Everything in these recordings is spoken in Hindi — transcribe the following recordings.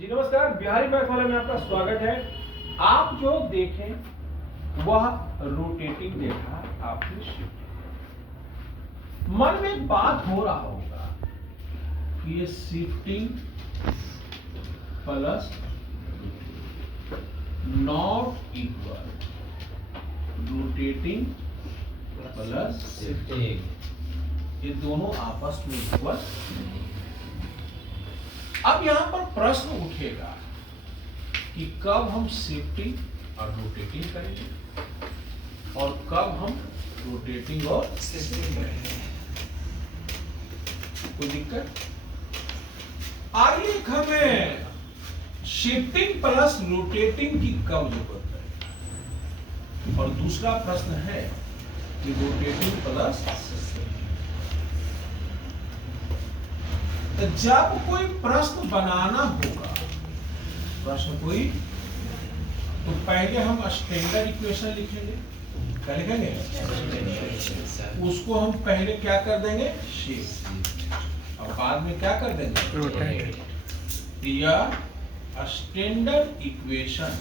जी नमस्कार, बिहारी मैथ वाले में आपका स्वागत है। आप जो देखें वह रोटेटिंग देखा आपने शिफ्टिंग। मन में एक बात हो रहा होगा कि ये shifting plus not equal rotating plus shifting, ये दोनों आपस में इक्वल। अब यहां पर प्रश्न उठेगा कि कब हम शिफ्टिंग और रोटेटिंग करेंगे और कब हम रोटेटिंग और शिफ्टिंग करेंगे। कोई दिक्कत? आइए हमें शिफ्टिंग प्लस रोटेटिंग की कब जरूरत पड़ेगी और दूसरा प्रश्न है कि रोटेटिंग प्लस शिफ्टिंग। तो जब कोई प्रश्न बनाना होगा, प्रश्न कोई, तो पहले हम स्टैंडर्ड इक्वेशन लिखेंगे। क्या लिखेंगे? उसको हम पहले क्या कर देंगे? शिफ्ट। और बाद में क्या कर देंगे? रोटेट। या स्टैंडर्ड इक्वेशन,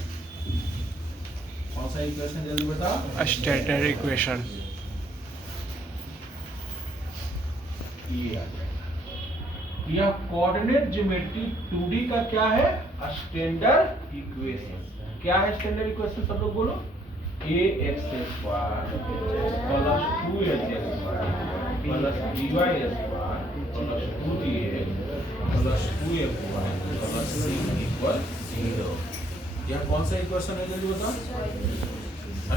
कौन सा इक्वेशन जल्दी बताओ? Standard equation. ये आ जाएगा। यह कोऑर्डिनेट ज्योमेट्री 2D का क्या है? Standard equation. क्या है स्टैंडर्ड इक्वेशन? सब लोग बोलो। ax² plus 2hx² plus by² plus 2dx plus 2fy plus c equal 0। यह कौन सा इक्वेशन है जल्दी बताओ?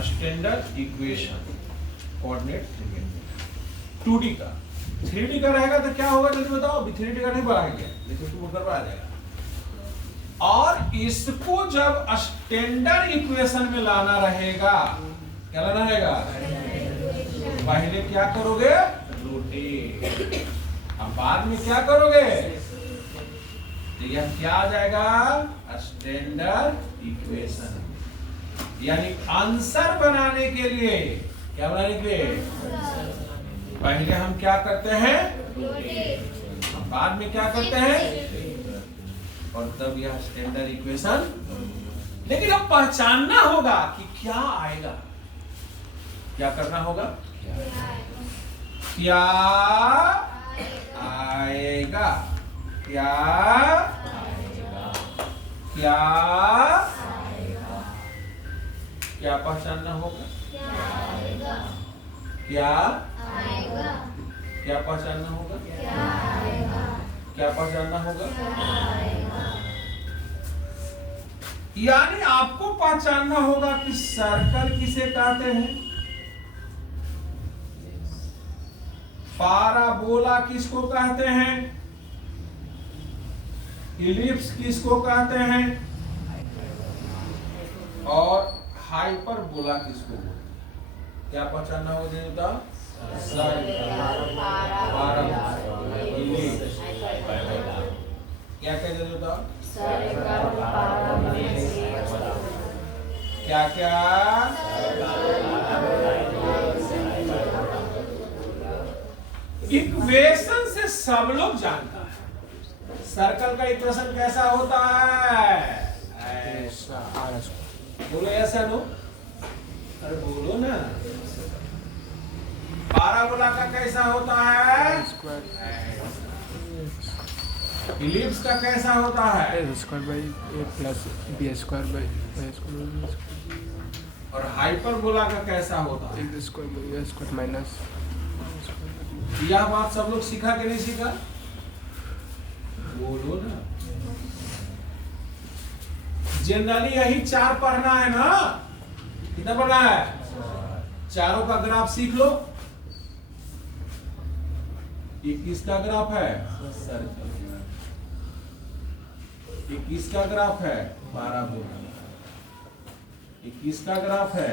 स्टैंडर्ड इक्वेशन कोऑर्डिनेट 2D का। 3D का रहेगा तो क्या होगा जल्दी बताओ? अभी 3D का नहीं बढ़ाएंगे, लेकिन उसको ऊपर आ जाएगा। और इसको जब स्टैंडर्ड इक्वेशन में लाना रहेगा, क्या लाना रहेगा? पहले क्या करोगे? रोटेट। अब बाद में क्या करोगे? तो यह क्या आ जाएगा? Standard equation. यानी आंसर बनाने के लिए, क्या बनाने के लिए? पहले हम क्या करते हैं? रोटेट। बाद में क्या करते हैं? और तब यह स्टैंडर्ड इक्वेशन। लेकिन अब पहचानना होगा कि क्या आएगा। क्या करना होगा? क्या आएगा? क्या क्या क्या पहचानना होगा? क्या क्या पहचानना होगा? क्या पहचानना होगा? यानी आपको पहचानना होगा कि सर्कल किसे कहते हैं, पाराबोला किसको कहते हैं, इलिप्स किसको कहते हैं, और हाइपरबोला किसको बोलते हैं। क्या पहचानना होगा देवता? क्या कह देवता? क्या क्या? इक्वेशन से सब लोग जानता है। सर्कल का इक्वेशन कैसा होता है? ऐसा। बोलो ऐसा नो, अरे बोलो ना। पाराबोला का कैसा होता है? इलिप्स का कैसा होता है? a² और हाइपरबोला का कैसा होता है? यह बात सब लोग सीखा कि नहीं सीखा? बोलो ना। जनरली यही चार पढ़ना है ना? कितना पढ़ना है? चारों का ग्राफ सीख लो। ये किसका ग्राफ है? सर्कल। ये किसका ग्राफ है? पाराबोला। ये किसका ग्राफ है?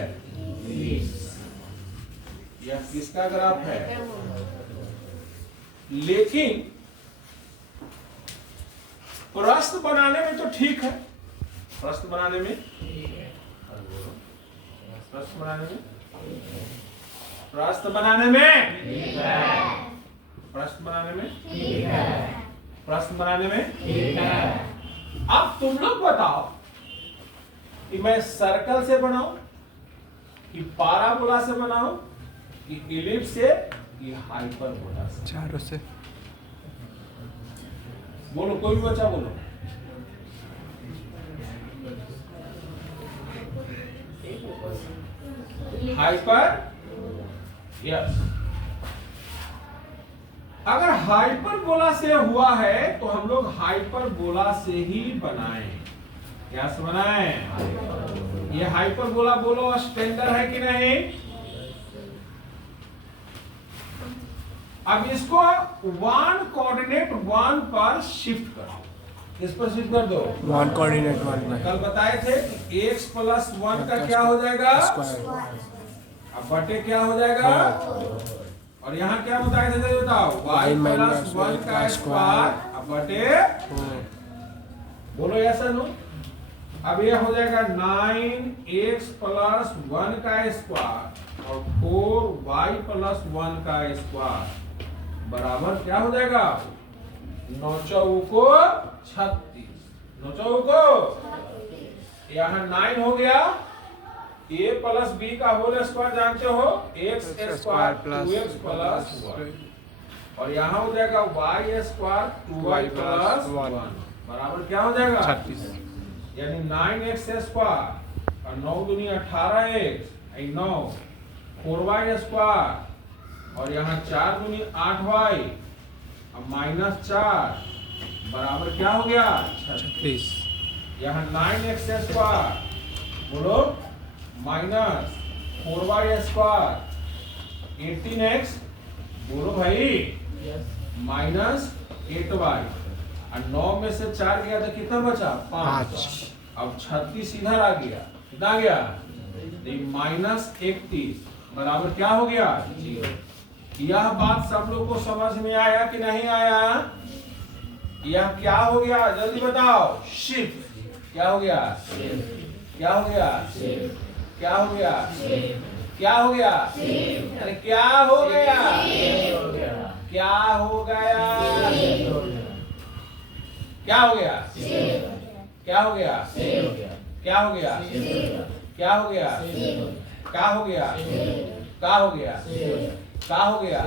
यह किसका ग्राफ है? लेकिन प्रश्न बनाने में तो ठीक है। प्रश्न बनाने में, प्रश्न बनाने में, प्रश्न बनाने में, प्रश्न बनाने में, प्रश्न बनाने में अब तुम लोग बताओ कि मैं सर्कल से बनाऊं कि पाराबोला से बनाऊं कि इलिप्स से कि हाइपरबोला से? चारों से। बोलो, कोई भी बच्चा बोलो। Hyper, yes. अगर हाइपरबोला से हुआ है तो हम लोग हाइपरबोला से ही बनाएं। क्या से बनाएं? ये हाइपरबोला बोलो स्टैंडर्ड है कि नहीं? अब इसको 1 कोऑर्डिनेट 1 पर शिफ्ट करो। इस पर शिफ्ट कर दो। 1 कोऑर्डिनेट 1 में। कल बताए थे कि x प्लस 1 का क्या हो जाएगा? स्क्वायर। अब बटे क्या हो जाएगा? और यहाँ क्या बताया था? बताओ। y प्लस 1 का स्क्वायर अब बटे, बोलो ऐसा नो। अब ये हो जाएगा 9x प्लस 1 का स्क्वायर और 4y प्लस 1 का स्क्वायर बराबर क्या हो जाएगा? 9 चौको 36। 9 चौको, यहाँ 9 हो गया। a प्लस b का होल स्क्वायर जानते हो? x स्क्वायर 2x प्लस 1 और यहाँ हो जाएगा y स्क्वायर 2y प्लस 1 बराबर क्या हो जाएगा? 36। यानी 9x स्क्वायर और 9 दूनी 18x 9 4y स्क्वायर और यहाँ 4 दूनी 8y अब माइनस 4 बराबर क्या हो गया? 36। यहाँ 9x स्क्वायर बोलो माइनस 4y स्क्वायर 18x बोलो भाई माइनस 8y और 9 में से 4 गया तो कितना बचा? 5। अब 36 इधर आ गया। कितना आ गया? माइनस 31 बराबर क्या हो गया? 0। यह बात सब लोग को समझ में आया कि नहीं आया? यह क्या हो गया? जल्दी बताओ। शिफ्ट। क्या हो गया? क्या हो गया? क्या हो गया? क्या हो गया? अरे क्या हो गया? क्या हो गया? क्या हो गया? क्या हो गया? क्या हो गया? क्या हो गया? क्या हो गया? क्या हो गया? क्या हो गया?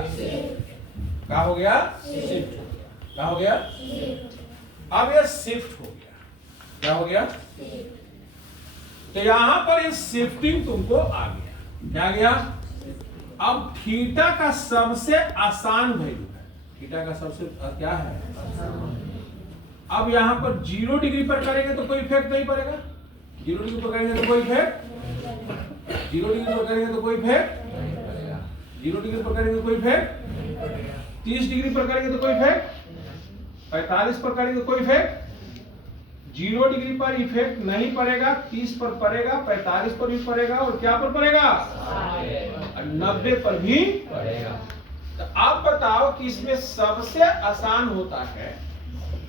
क्या हो गया? शिफ्ट। क्या हो गया? अब ये शिफ्ट हो गया। क्या हो गया? तो यहां पर इस शिफ्टिंग तुमको आ गया। क्या गया? अब थीटा का सबसे आसान वैल्यू है। थीटा का सबसे क्या है? अब यहां पर 0 डिग्री पर करेंगे तो कोई इफेक्ट नहीं पड़ेगा। 0 डिग्री पर करेंगे तो कोई इफेक्ट, 0 डिग्री पर करेंगे तो कोई इफेक्ट, 0 डिग्री पर करेंगे तो कोई इफेक्ट, 30 डिग्री पर करेंगे तो कोई इफेक्ट, 45 पर करेंगे तो कोई इफेक्ट। 0 डिग्री पर इफेक्ट नहीं पड़ेगा, 30 पर पड़ेगा, 45 पर भी पड़ेगा और क्या पर पड़ेगा? 90 पर भी पड़ेगा। तो आप बताओ कि इसमें सबसे आसान होता है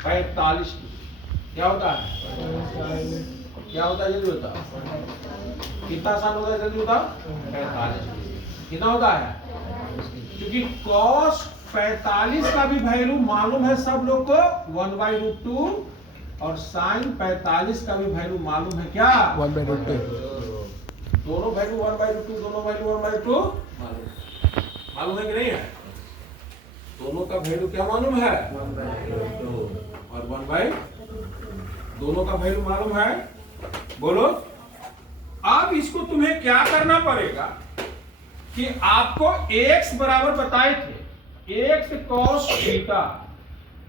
45 डिग्री। क्या होता है? क्या होता है? जल्दी बताओ। कितना आसान होता है? जल्दी बताओ। 45 डिग्री कितना होता है? क्योंकि cos 45 का भी वैल्यू मालूम है सब लोग को 1/√2 और sin 45 का भी वैल्यू मालूम है क्या? 1/√2। दोनों वैल्यू 1/√2, दोनों वैल्यू 1/2 मालूम है कि नहीं है? दोनों का वैल्यू क्या मालूम है? 1/2 और 1/, दोनों का वैल्यू मालूम है। बोलो। अब इसको तुम्हें क्या करना पड़ेगा कि आपको x बराबर बताए थे x cos थीटा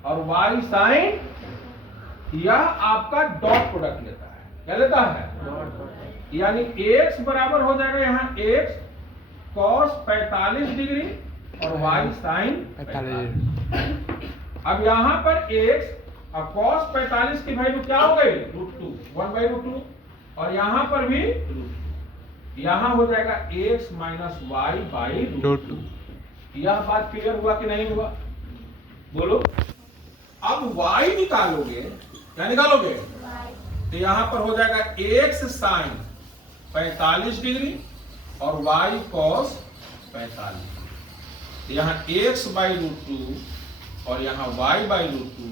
और y sin, यह आपका डॉट प्रोडक्ट लेता है। क्या लेता है? यानी x बराबर हो जाएगा यहाँ x cos 45 डिग्री और y sin 45। अब यहाँ पर x अब cos 45 की वैल्यू क्या हो गई? √2 1/√2 और यहाँ पर भी यहाँ हो जाएगा x माइनस y/√2। यह बात क्लियर हुआ कि नहीं हुआ? बोलो। अब y निकालोगे, क्या निकालोगे? तो यहाँ पर हो जाएगा x sin 45 डिग्री और y cos 45। यहाँ x/√2 और यहाँ y/√2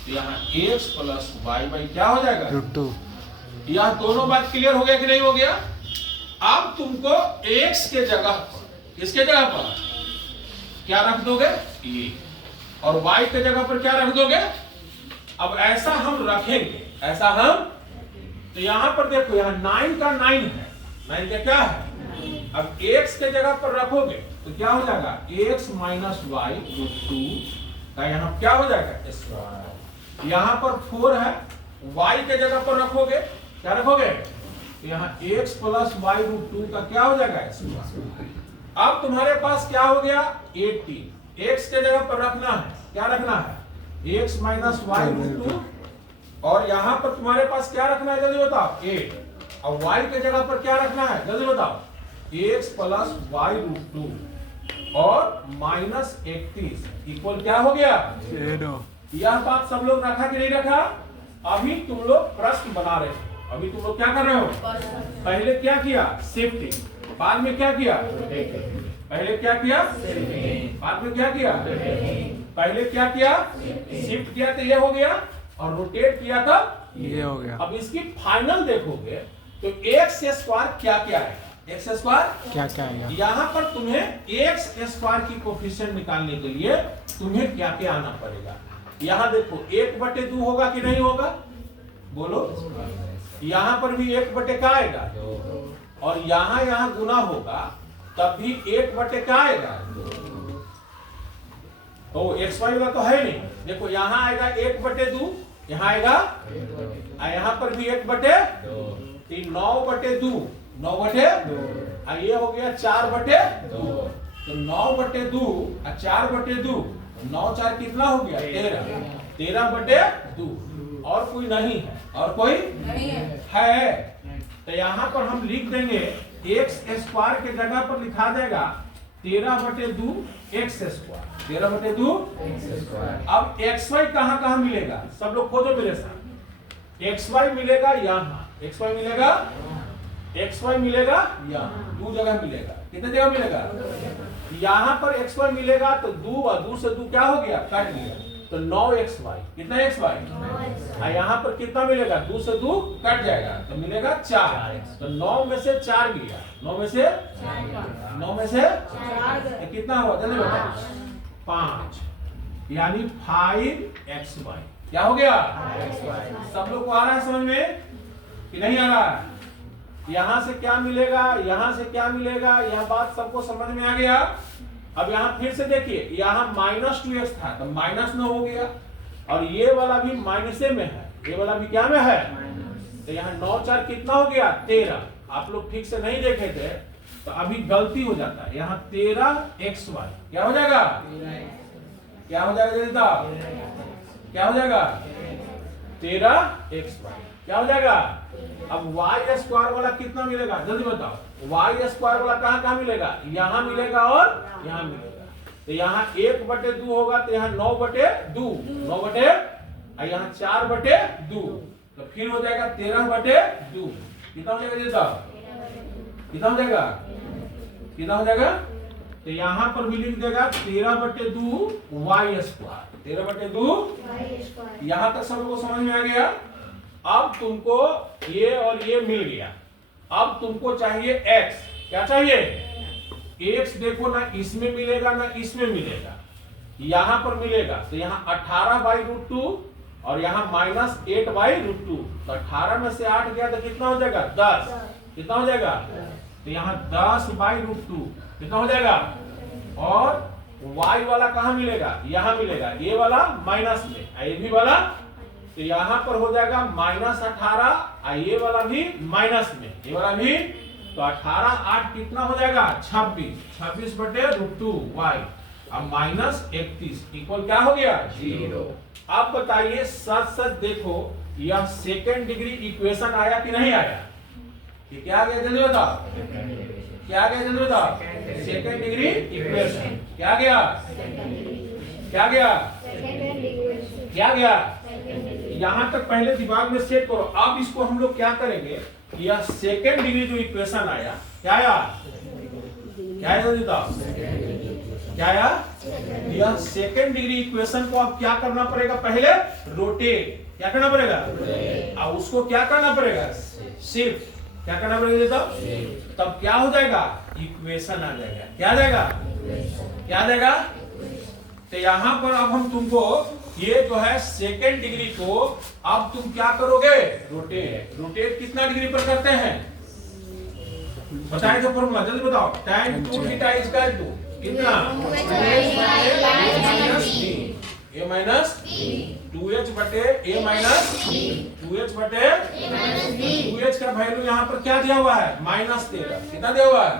तो यहाँ x प्लस वाई बाई क्या हो जाएगा √2। यह दोनों बात क्लियर हो गया कि नहीं हो गया? अब तुमको x के जगह पर, किसके जगह पर क्या रख दोगे? a, और y के जगह पर क्या रख दोगे? अब ऐसा हम रखेंगे, ऐसा हम, तो यहां पर देखो, यहाँ 9 का 9 है, 9 का क्या है? अब x के जगह पर रखोगे तो क्या हो जाएगा? x माइनस वाई √2 का यहाँ क्या हो जाएगा? स्क्वायर। यहाँ पर 4 है, y के जगह पर रखोगे, क्या रखोगे? यहाँ x प्लस वाई √2 का क्या हो जाएगा? स्क्वायर। अब तुम्हारे पास क्या हो गया? 18। x के जगह पर रखना है, क्या रखना है? x माइनस वाई √2, और यहाँ पर तुम्हारे पास क्या रखना है? जल्दी बताओ। 8। और y के जगह पर क्या रखना है? जल्दी बताओ। x प्लस वाई √2 और माइनस 31 इक्वल क्या हो गया? 0। यह बात सब लोग रखा कि नहीं रखा? अभी तुम लोग प्रश्न बना रहे हो, अभी तुम लोग क्या कर रहे हो? पहले क्या किया? शिफ्टिंग। बाद में क्या किया? पहले क्या किया? बाद में क्या किया? पहले क्या किया? शिफ्ट किया तो ये हो गया, और रोटेट किया था ये हो गया। अब इसकी फाइनल देखोगे तो एक्स स्क्वायर क्या क्या है? एक्स स्क्वायर क्या क्या आएगा? यहाँ पर तुम्हें एक्स स्क्वायर की कोफिशिएंट निकालने के लिए तुम्हें क्या क्या आना पड़ेगा? यहाँ देखो 1/2 होगा कि नहीं होगा? बोलो। यहाँ पर भी 1/, क्या आएगा? और यहाँ गुना होगा तब भी 1/, क्या आएगा? तो एक्स वाई वाला तो है नहीं। देखो यहाँ आएगा 1/2, यहाँ आएगा, यहाँ पर भी 1/2, 9/2, 9/2, ये हो गया 4/2। तो 9/2 और 4/2, 9 4 कितना हो गया? 13, 13/2। और कोई नहीं है? और कोई नहीं है? तो यहाँ पर हम लिख देंगे एक्स स्क्वायर के जगह पर लिखा जाएगा 13/2 एक्स स्क्वायर, 13/2 एक्स स्क्वायर। अब एक्स वाई कहाँ मिलेगा? सब लोग खोजो मेरे साथ। एक्स वाई मिलेगा यहाँ, एक्स वाई मिलेगा, एक्स वाई मिलेगा यहाँ, 2 जगह मिलेगा। कितने जगह मिलेगा? यहाँ पर एक्स वाई मिलेगा तो 2 और 2 से 2 क्या हो गया? कट गया, तो 9xy। कितना xy? यहाँ पर कितना मिलेगा? 2 से 2 कट जाएगा तो मिलेगा 4। तो 9 में से 4 गया, 9 में से 4 कितना हुआ? जल्दी बताओ। 5, यानी 5xy। क्या हो गया? सब लोग को आ रहा है समझ में कि नहीं आ रहा है? यहाँ से क्या मिलेगा, यहाँ से क्या मिलेगा, यह बात सबको समझ में आ गया। अब यहाँ फिर से देखिए, यहाँ -2x था तो -9 हो गया, और ये वाला भी माइनसे में है, ये वाला भी क्या में है? तो यहाँ 9 4 कितना हो गया? 13। आप लोग ठीक से नहीं देखे थे तो अभी गलती हो जाता है। यहाँ 13xy क्या हो जाएगा? क्या हो जाएगा? क्या हो जाएगा? 13xy क्या हो जाएगा? अब y स्क्वायर वाला कितना मिलेगा? जल्दी बताओ। y स्क्वायर वाला कहाँ मिलेगा? यहाँ मिलेगा और यहाँ मिलेगा। तो यहाँ 1/2 होगा तो यहाँ 9/2, 9/, और यहाँ 4/2, तो फिर हो जाएगा 13/2। कितना हो जाएगा? कितना हो जाएगा? कितना हो जाएगा? तो यहाँ पर भी लिख देगा 13/2 y स्क्वायर, 13/2। यहाँ तक सब लोगों को समझ में आ गया? अब तुमको ये और ये मिल गया, अब तुमको चाहिए x। क्या चाहिए? x देखो ना इसमें मिलेगा ना इसमें मिलेगा, यहाँ पर मिलेगा तो यहाँ 18/√2 और यहाँ -8/√2। तो 18 में से 8 गया तो कितना हो जाएगा? 10। कितना हो जाएगा? तो यहाँ 10/√2 कितना हो जाएगा? और y वाला कहाँ मिलेगा? यहाँ मिलेगा, ये वाला माइनस में, ये भी वाला, तो यहाँ पर हो जाएगा -18, और ये वाला भी माइनस में, ये वाला भी। तो 18 8 कितना हो जाएगा? 26, 26/√2 y, अब -31 इक्वल क्या हो गया? 0। अब बताइए सच सच देखो, यह सेकेंड डिग्री इक्वेशन आया कि नहीं आया? ये क्या आ गया? जल्दी बताओ। क्या आ गया? जल्दी बताओ। सेकेंड डिग्री इक्वेशन क्या गया? क्या गया? क्या गया? यहाँ तक पहले दिमाग में सेट करो। अब इसको हम लोग क्या करेंगे? यह सेकेंड डिग्री जो इक्वेशन आया, क्या आया? क्या आया? जल्दी बताओ। क्या आया? यह सेकेंड डिग्री इक्वेशन को अब क्या करना पड़ेगा? पहले रोटेट, क्या करना पड़ेगा? अब उसको क्या करना पड़ेगा? शिफ्ट, क्या करना पड़ेगा? तब क्या हो जाएगा? इक्वेशन आ जाएगा। क्या आ जाएगा? क्या आ जाएगा? तो यहां पर अब हम तुमको ये जो है सेकेंड डिग्री को अब तुम क्या करोगे? रोटेट। रोटेट कितना डिग्री पर करते हैं? बताएं तो फॉर्मूला जल्दी बताओ। tan 2 theta is equal to कितना? a माइनस 2h बटे a माइनस 2h बटे 2h का वैल्यू यहाँ पर क्या दिया हुआ है? -13। कितना दिया हुआ है?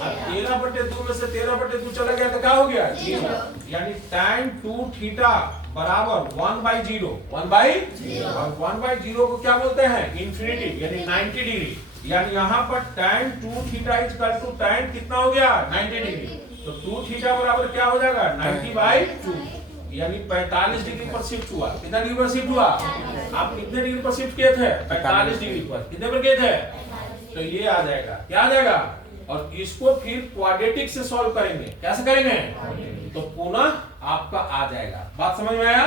अब 13 बटे 2 में से 13 बटे 2 चला गया तो क्या हो गया? 0। यानी tan 2 थीटा बराबर 1/0। 1/0 और 1/0 को क्या बोलते हैं? इन्फिनिटी, यानी 90 डिग्री। यानी यहाँ पर tan 2 theta is equal to tan कितना हो गया? 90 डिग्री। तो 2 थीटा बराबर क्या हो जाएगा? 90/2, यानी 45 डिग्री पर शिफ्ट हुआ। कितना डिग्री पर शिफ्ट हुआ? आप कितने डिग्री पर शिफ्ट किए थे? 45 डिग्री पर। कितने पर किए थे? तो ये आ जाएगा। क्या आ जाएगा? और इसको फिर क्वाड्रेटिक से सॉल्व करेंगे। कैसे करेंगे? तो पुनः आपका आ जाएगा। बात समझ में आया?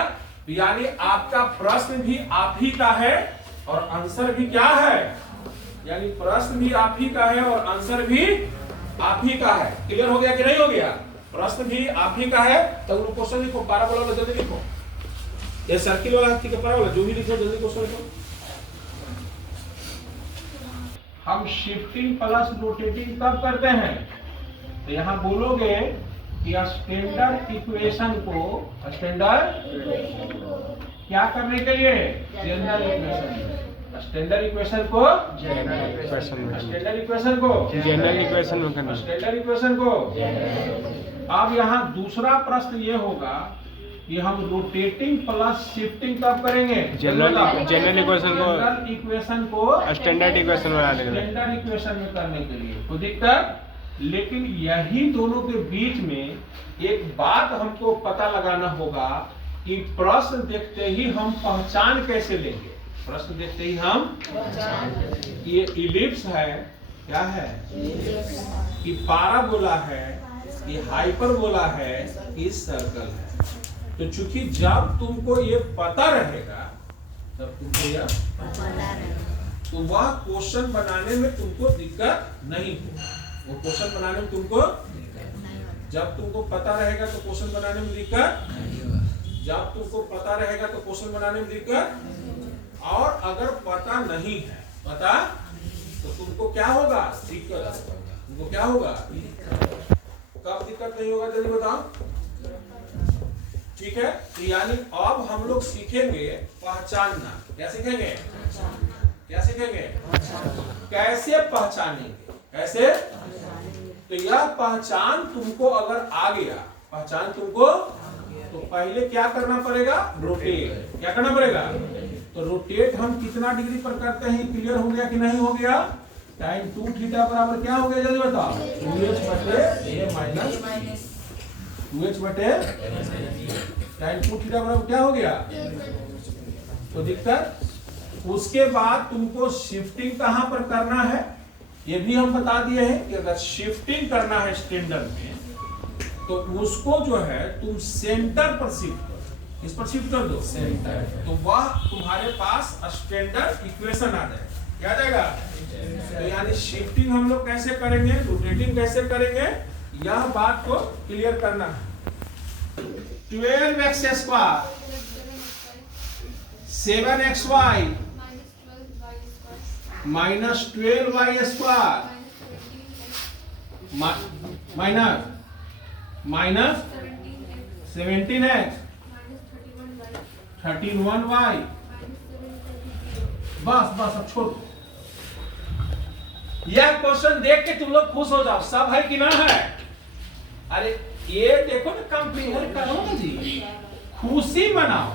यानी आपका प्रश्न भी आप ही का है और आंसर भी क्या है? यानी प्रश्न भी आप ही का है और आंसर भी आप ही का है। क्लियर हो गया कि नहीं हो गया? प्रश्न भी आप ही का है। तो क्वेश्चन लिखो, पैराबोला वाला जल्दी लिखो, ये सर्किल वाला ठीक है, पैराबोला जो भी लिखो जल्दी क्वेश्चन लिखो। हम शिफ्टिंग प्लस रोटेटिंग कब करते हैं? तो यहाँ बोलोगे कि स्टैंडर्ड इक्वेशन को क्या करने के लिए? General equation. स्टैंडर्ड इक्वेशन को जनरल इक्वेशन में स्टैंडर्ड इक्वेशन को जनरल इक्वेशन में करना। स्टैंडर्ड इक्वेशन को। अब यहाँ दूसरा प्रश्न ये होगा कि हम रोटेटिंग प्लस शिफ्टिंग कब करेंगे? जनरल इक्वेशन को स्टैंडर्ड इक्वेशन बनाने के लिए। स्टैंडर्ड इक्वेशन में करने के लिए कोई दिक्कत? लेकिन यही दोनों के बीच में एक बात हमको पता लगाना होगा कि प्रश्न देखते ही हम पहचान कैसे लेंगे? प्रश्न देखते ही हम ये इलिप्स है, क्या है? कि पाराबोला है, ये हाइपरबोला है, इस सर्कल है। तो चूंकि जब तुमको ये पता रहेगा तब तुमको यह तो वह क्वेश्चन बनाने में तुमको दिक्कत नहीं होगा। वो क्वेश्चन बनाने में तुमको जब तुमको पता रहेगा तो क्वेश्चन बनाने में दिक्कत, जब तुमको पता रहेगा तो क्वेश्चन बनाने में दिक्कत। और अगर पता नहीं है पता तो तुमको क्या होगा? दिक्कत। तुमको क्या होगा? कब दिक्कत नहीं होगा जल्दी बताओ। ठीक है, तो यानी अब हम लोग सीखेंगे पहचानना। क्या सीखेंगे? क्या सीखेंगे? कैसे पहचानेंगे? कैसे? तो यह पहचान तुमको अगर आ गया, पहचान तुमको, तो पहले क्या करना पड़ेगा? रोटेट। क्या करना पड़ेगा? तो रोटेट हम कितना डिग्री पर करते हैं? क्लियर हो गया कि नहीं हो गया? tan 2 थीटा बराबर क्या हो गया जल्दी बताओ? 2h बटे a माइनस 2h बटे tan 2 थीटा बराबर क्या हो गया? तो दिक्कत। उसके बाद तुमको शिफ्टिंग कहां पर करना है ये भी हम बता दिए हैं कि अगर शिफ्टिंग करना है स्टैंडर्ड में तो उसको जो है तुम सेंटर पर शिफ्ट करो। इस पर शिफ्ट कर दो सेंटर, तो वह तुम्हारे पास स्टैंडर्ड इक्वेशन आ जाएगा। क्या आ जाएगा? तो यानी शिफ्टिंग हम लोग कैसे करेंगे, रोटेटिंग कैसे करेंगे, यह बात को क्लियर करना है। 12x square 7xy minus 12y square minus 17x 31y। बस बस अब छोड़। यह क्वेश्चन देख के तुम लोग खुश हो जाओ, सब है कि ना है? अरे ये देखो ना, कंपेयर करो ना जी, खुशी मनाओ।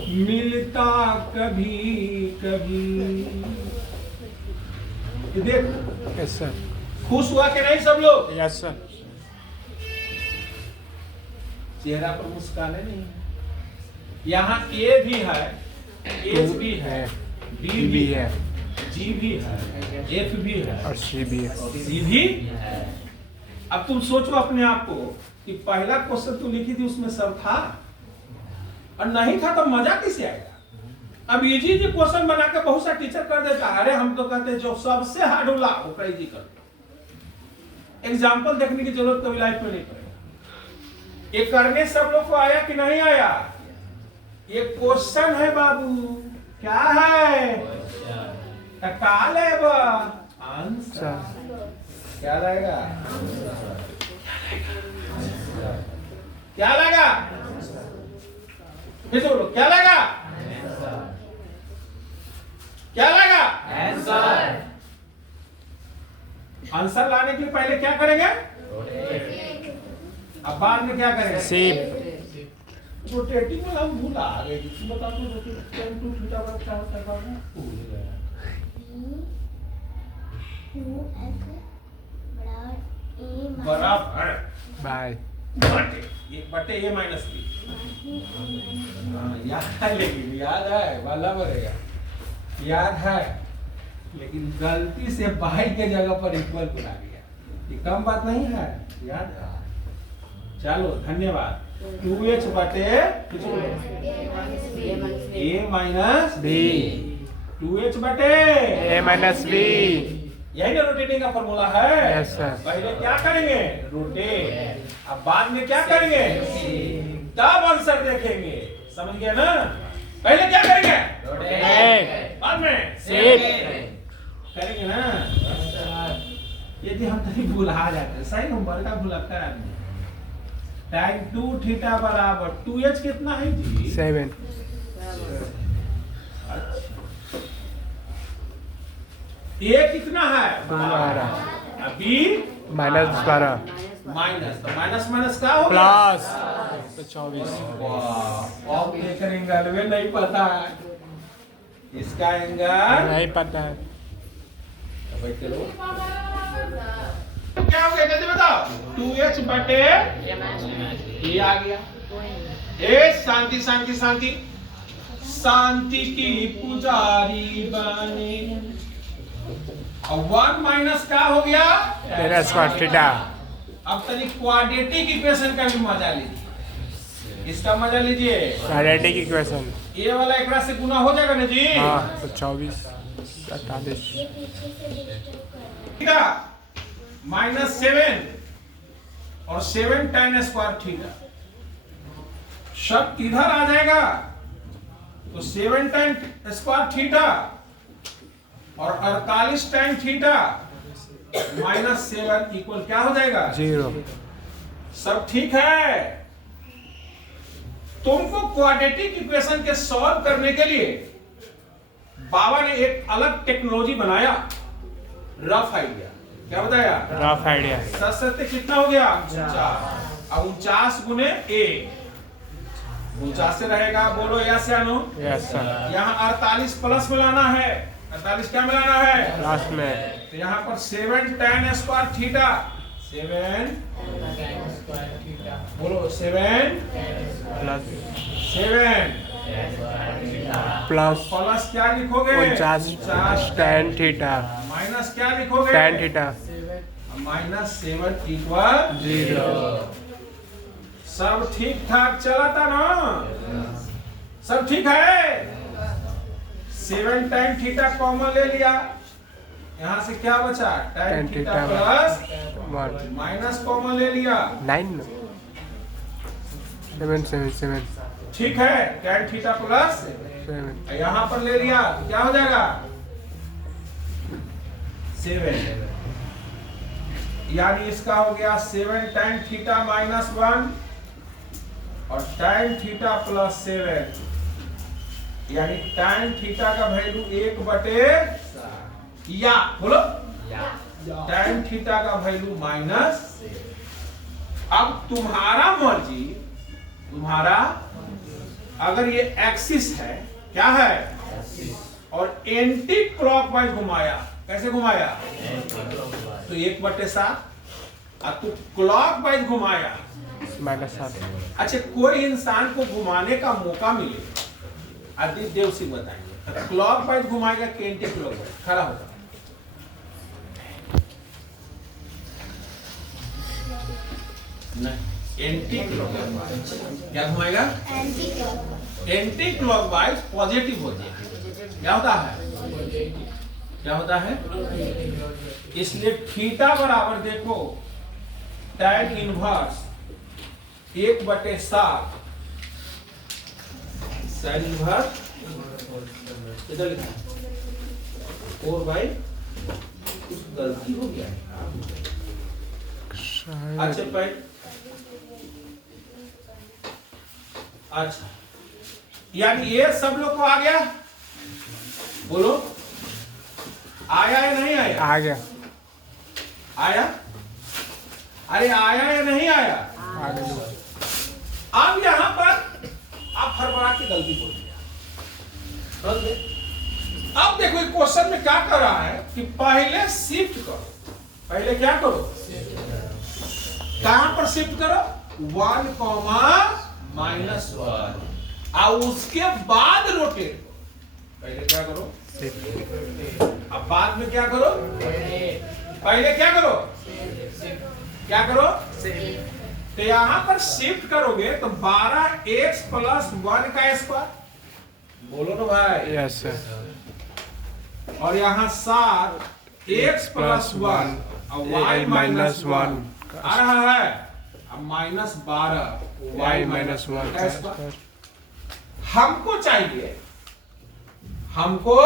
मिलता कभी कभी। देखो यस सर। खुश हुआ कि नहीं सब लोग? Yes sir. चेहरा पर मुस्कान नहीं है। यहाँ ए भी है, एच भी है, डी भी है, जी भी है, एफ भी है और सी भी है। सी भी। अब तुम सोचो अपने आप को कि पहला क्वेश्चन तू लिखी थी उसमें सब था? और नहीं था तो मजा किसे आएगा। अब इजी जी क्वेश्चन बना के बहुत सा टीचर कर देता है, अरे हम तो कहते हैं जो सबसे हार्ड होला वो इजी कर दो। एग्जाम्पल देखने की जरूरत कभी लाइफ में नहीं पड़ेगा। ये करने सब लोग को आया कि नहीं आया? ये क्वेश्चन है बाबू, क्या है? काल है आंसर। क्या लगेगा? क्या लगा? फिर बोलो क्या लगा? क्या लगा? आंसर लाने के लिए पहले क्या करेंगे? अब बाद में क्या करेंगे? सेव। रोटेटिंग में हम भूल आ गए। बता दो रोटेटिंग टू थीटा पर क्या होता है बाबू? भूल गया। बराबर बाय बटे एक बटे ए माइनस बी। याद है, लेकिन याद है वाला बनेगा, याद है, लेकिन गलती से बाई के जगह पर इक्वल को ला गया। ये कम बात नहीं है, याद है। चलो धन्यवाद। 2h बटे ए माइनस बी 2h बटे ए माइनस बी। यही ना रोटेटिंग का फॉर्मूला है। Yes sir. पहले क्या करेंगे? रोटेट, अब बाद में क्या करेंगे? तब आंसर देखेंगे। समझ गए ना? पहले क्या करेंगे? रोटेट, बाद में सेव करेंगे ना। यदि हम कहीं भुला जाते हैं, सही नंबर का भुलाता है आदमी। tan 2 थीटा बराबर 2h कितना है जी? 7। ये कितना है? 12 अभी -12 माइनस, तो माइनस माइनस क्या हो गया? प्लस तो 24। वाह, अब देख एंगल में नहीं पता है इसका एंगल नहीं पता है। भाई चलो क्या हो गया जल्दी बताओ। 2h बटे ये आ गया। ए शांति शांति शांति, शांति की पुजारी बने। और 1 माइनस क्या हो गया? तेरा स्क्वायर थीटा। अब तनी क्वाड्रेटिक इक्वेशन का भी मजा लीजिए। इसका मजा लीजिए। Quadratic equation. ये वाला एकरा से गुना हो जाएगा ना जी? हाँ तो 24 48 थीटा माइनस 7 और 7 tan स्क्वायर थीटा सब इधर आ जाएगा। तो 7 tan स्क्वायर थीटा और 48 tan थीटा -7 इक्वल क्या हो जाएगा? 0। सब ठीक है। तुमको क्वाड्रेटिक इक्वेशन के सॉल्व करने के लिए बाबा ने एक अलग टेक्नोलॉजी बनाया, रफ आइडिया। क्या बताया? Rough idea. 7 कितना हो गया? 49। अब 49 गुने 1 49 से रहेगा। बोलो या से आनो? Yes sir. यहाँ 48 प्लस में लाना है। 48 क्या में लाना है? लास्ट में। तो यहाँ पर 7 tan स्क्वायर थीटा 7 बोलो 7 प्लस 7 प्लस प्लस क्या लिखोगे? 49 tan थीटा माइनस क्या लिखोगे? tan theta -7 equal 0। सब ठीक ठाक चला था ना? सब ठीक है। 7 tan थीटा कॉमन ले लिया, यहाँ से क्या बचा? tan theta plus 1 minus common ले लिया। 9 7 7 7 ठीक है, tan थीटा प्लस 7 यहाँ पर ले लिया, क्या हो जाएगा? 7 यानी इसका हो गया 7 tan थीटा -1 और tan थीटा प्लस 7 यानी tan थीटा का वैल्यू 1 बटे या बोलो tan थीटा का वैल्यू माइनस। अब तुम्हारा मर्जी, तुम्हारा अगर ये एक्सिस है, क्या है? और एंटी क्लॉकवाइज घुमाया, कैसे घुमाया? तो 1/7। और तू क्लॉकवाइज घुमाया -7। अच्छा, कोई इंसान को घुमाने का मौका मिले, आदित्य देव सिंह बताएंगे, क्लॉकवाइज घुमाएगा कि एंटी क्लॉकवाइज? खड़ा होगा नहीं, एंटी क्लॉकवाइज। क्या घुमाएगा? Anti clockwise. Anti clockwise positive होती है। क्या होता है? क्या होता है? इसलिए थीटा बराबर देखो tan इनवर्स 1/7 sin इनवर्स इधर लिखा है 4/, कुछ गलती हो गया है। अच्छा पहले, अच्छा यानी ये सब लोग को आ गया, बोलो आया या नहीं आया? आ गया। आया? अरे आया या नहीं आया? आ गया। अब यहां पर आप फरवरा की गलती बोल दिया। अब देखो क्वेश्चन में क्या कर रहा है कि पहले शिफ्ट करो। पहले क्या करो? कहां पर शिफ्ट करो? 1, -1 और उसके बाद रोटेट करो। पहले क्या करो? अब बाद में क्या करो? पहले क्या करो? क्या करो? तो यहां पर शिफ्ट करोगे तो 12x + 1 का स्क्वायर, बोलो ना भाई। Yes sir. और यहाँ 7x + 1 और y - 1 आ रहा है। अब -12 y - 1 का स्क्वायर। हमको चाहिए, हमको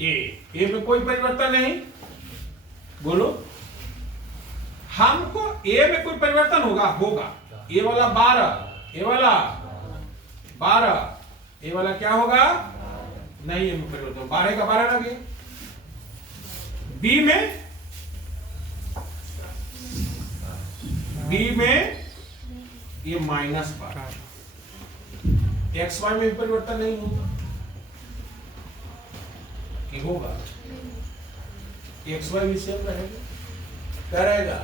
ए में कोई परिवर्तन नहीं, बोलो हमको ए में कोई परिवर्तन होगा? ए वाला 12, ए वाला 12, ए वाला क्या होगा? नहीं है परिवर्तन, 12 का 12 लगे। बी में ये -12, एक्स वाई में भी परिवर्तन नहीं होगा कि होगा? एक्स वाई भी सेम रहेगा। क्या रहेगा?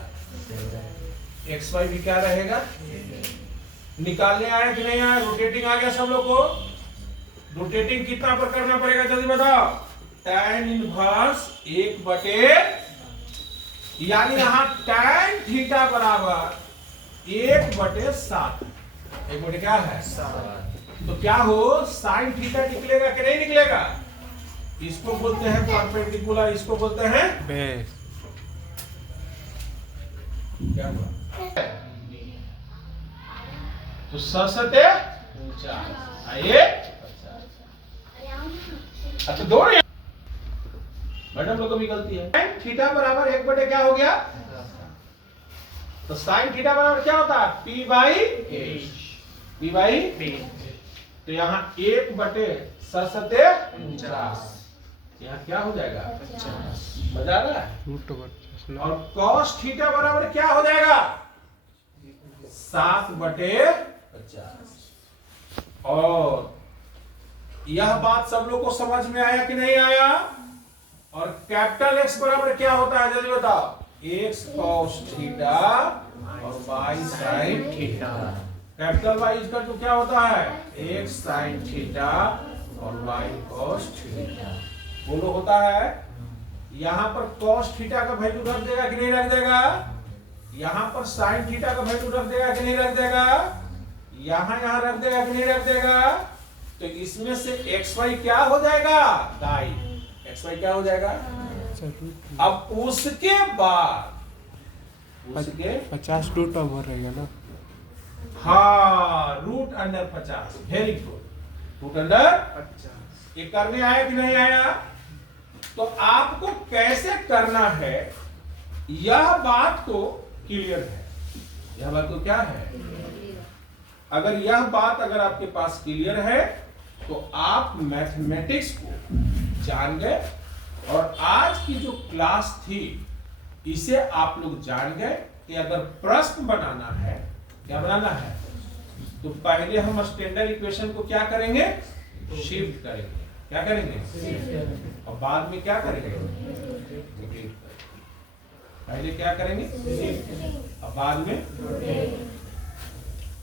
एक्स वाई भी क्या रहेगा? निकालने आया कि नहीं आया? रोटेटिंग आ गया सब लोग को? रोटेटिंग कितना पर करना पड़ेगा जल्दी बताओ? tan इनवर्स 1/, यानी यहां tan थीटा बराबर 1/7। 1/ क्या है? 7। तो क्या हो? sin थीटा निकलेगा कि नहीं निकलेगा? इसको बोलते हैं परपेंडिकुलर, इसको बोलते हैं बेस। क्या हुआ? तो ससते ऊंचा आइए। अच्छा दो मैडम लोगों की गलती है। sin थीटा बराबर 1/, क्या हो गया? तो sin थीटा बराबर क्या होता है? P/H। तो यहाँ 1/, ससते ऊंचा, यहाँ क्या हो जाएगा? 50। मजा आ रहा है? और cos थीटा बराबर क्या हो जाएगा? 7/50। और यह बात सब लोग को समझ में आया कि नहीं आया? और कैपिटल X बराबर क्या होता है जल्दी बताओ? X cos थीटा और Y sin theta. Capital Y इसका तो क्या होता है? X sin थीटा और Y cos थीटा। बोलो होता है। यहाँ पर cos थीटा का वैल्यू रख देगा कि नहीं रख देगा? यहाँ पर sin थीटा का वैल्यू रख देगा कि नहीं रख देगा? यहाँ रख देगा कि नहीं रख देगा? तो इसमें से xy क्या हो जाएगा? xy क्या हो जाएगा? अब उसके बाद 50 रूट ओवर रहेगा ना? हाँ, √50। Very good, √50। ये करने आया कि नहीं आया? तो आपको कैसे करना है यह बात को क्लियर है। यह बात को क्या है? अगर यह बात अगर आपके पास क्लियर है तो आप मैथमेटिक्स को जान गए, और आज की जो क्लास थी इसे आप लोग जान गए कि अगर प्रश्न बनाना है, क्या बनाना है, तो पहले हम स्टैंडर्ड इक्वेशन को क्या करेंगे? शिफ्ट करेंगे। क्या करेंगे? और बाद में क्या करेंगे? पहले क्या करेंगे? और बाद में,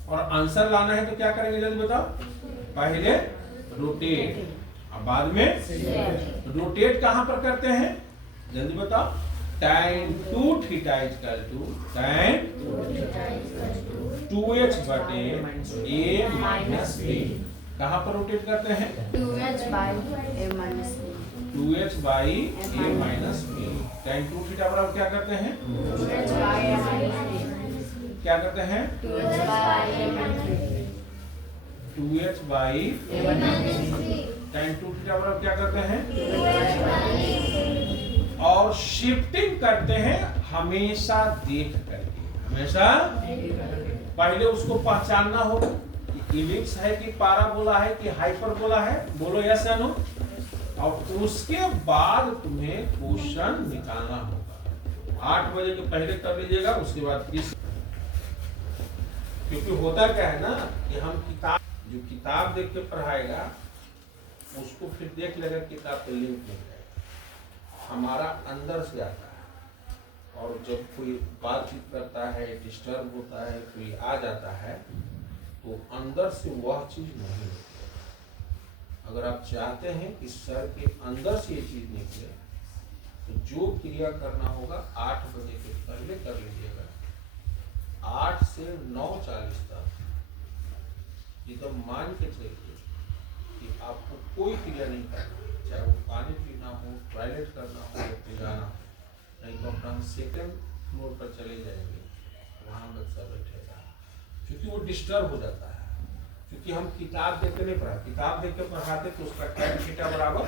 और आंसर लाना है तो क्या करेंगे जल्दी बताओ? पहले रोटेट और बाद में रोटेट कहां पर करते हैं जल्दी बताओ? tan 2 theta tan 2h/a - b। कहाँ पर रोटेट करते हैं? 2h by a minus b. 2h by a minus b। tan 2 theta बराबर क्या करते हैं? 2h by a minus b. क्या करते हैं? 2h by a minus b. 2h by a minus b. tan 2 theta बराबर क्या करते हैं? 2h by a। और शिफ्टिंग करते हैं हमेशा देख करके, हमेशा पहले उसको पहचानना होगा कि इलिप्स है कि पाराबोला है कि हाइपरबोला है, बोलो यस या नो। और उसके बाद तुम्हें क्वेश्चन निकालना होगा। 8 बजे के पहले कर लीजिएगा, उसके बाद इस, क्योंकि होता क्या है ना कि हम किताब, जो किताब देख के पढ़ाएगा उसको फिर देख लेगा किताब पे लिंक नहीं जाएगा, हमारा अंदर से आता है। और जब कोई बातचीत करता है, डिस्टर्ब होता है, कोई आ जाता है, तो अंदर से वह चीज नहीं होती। अगर आप चाहते हैं कि सर के अंदर से ये चीज निकले, तो जो क्रिया करना होगा 8 बजे के पहले कर लीजिएगा। 8 से 9:40 तक एकदम मान के चलिए कि आपको कोई क्रिया नहीं करना, चाहे वो पानी पीना हो, टॉयलेट करना हो या फिर जाना हो। नहीं तो अपना सेकंड फ्लोर पर चले जाएंगे, वहाँ बच्चा बैठेगा, क्योंकि वो डिस्टर्ब हो जाता है। क्योंकि हम किताब देख के नहीं पढ़ा, किताब देख के पढ़ाते तो उसका tan थीटा बराबर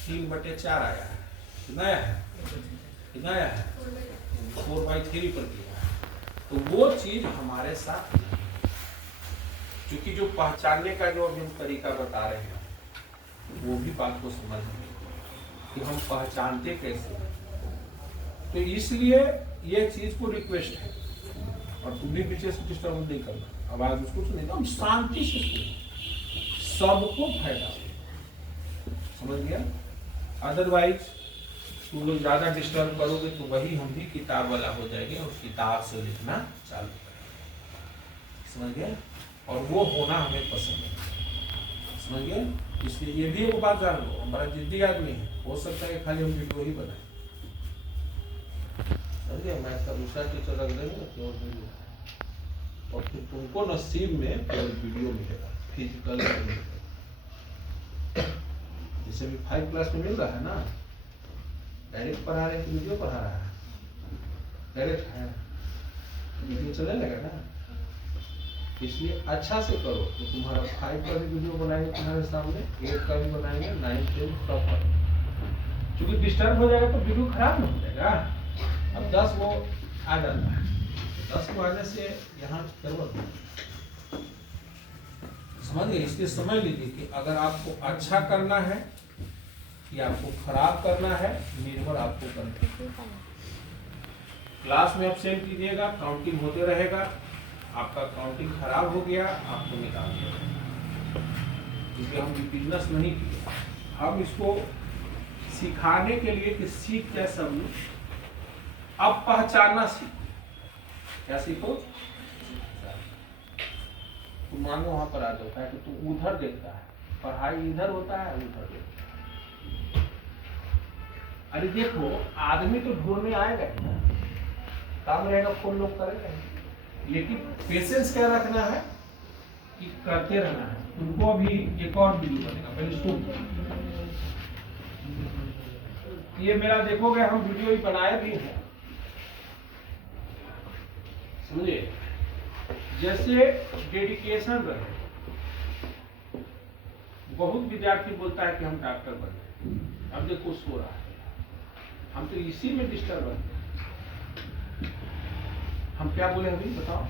3/4 आया है। कितना आया है? कितना आया है? 4/3 पर किया है। तो वो चीज हमारे साथ नहीं है। क्योंकि जो पहचानने का जो अभी हम तरीका बता रहे हैं, वो भी बात को समझ कि हम पहचानते कैसे हैं। तो इसलिए ये चीज को रिक्वेस्ट है, और तुम भी पीछे से डिस्टर्ब नहीं करना, आवाज उसको सुने तो हम शांति से सुने, सबको फायदा हो, समझ गया। अदरवाइज तुम लोग ज्यादा डिस्टर्ब करोगे तो वही हम भी किताब वाला हो जाएंगे और किताब से लिखना चालू करेंगे, समझ गए। और वो होना हमें पसंद है, समझ गए। इसलिए ये भी एक बात जान लो, हमारा जिद्दी आदमी है, हो सकता है खाली हम वीडियो ही बनाए, समझे। मैथ का दूसरा टीचर रख देंगे केवल वीडियो, और फिर तुमको नसीब में केवल वीडियो मिलेगा, फिजिकल नहीं मिलेगा। जैसे भी 5 क्लास में मिल रहा है ना, डायरेक्ट पढ़ा रहे हैं कि वीडियो पढ़ा रहा है, डायरेक्ट है, वीडियो चलने लगा ना। इसलिए अच्छा से करो तो तुम्हारा 5 का भी वीडियो बनाएंगे तुम्हारे सामने, 8 का भी बनाएंगे, 9, 10 सब। क्योंकि डिस्टर्ब हो जाएगा तो वीडियो खराब नहीं हो जाएगा। अब 10 वो आ जाता है, 10 को आने से यहाँ जरूरत नहीं, समझ गए। इसलिए समझ लीजिए कि अगर आपको अच्छा करना है या आपको खराब करना है, निर्भर आपको करना है। क्लास में एब्सेंट कीजिएगा, काउंटिंग होते रहेगा, आपका काउंटिंग खराब हो गया, आपको निकाल दिया, क्योंकि हम बिजनेस नहीं किए। हम इसको सिखाने के लिए कि सीख क्या सब, अब पहचानना सीखो। क्या सीखो? तुम मानो वहां पर आ जाता है कि तुम उधर देखता है, पढ़ाई इधर होता है, उधर देखता है। अरे देखो, आदमी तो ढूंढने आएगा, काम रहेगा, फोन लोग करेंगे, लेकिन पेशेंस क्या रखना है कि करते रहना है। तुमको अभी एक और वीडियो बनेगा, पहले सुन। ये मेरा देखोगे, हम वीडियो ही बनाए भी हैं, समझे। जैसे डेडिकेशन रहे। बहुत विद्यार्थी बोलता है कि हम डॉक्टर बन गए, अब देखो सो रहा है, हम तो इसी में डिस्टर्ब हैं। हम क्या बोले अभी बताओ?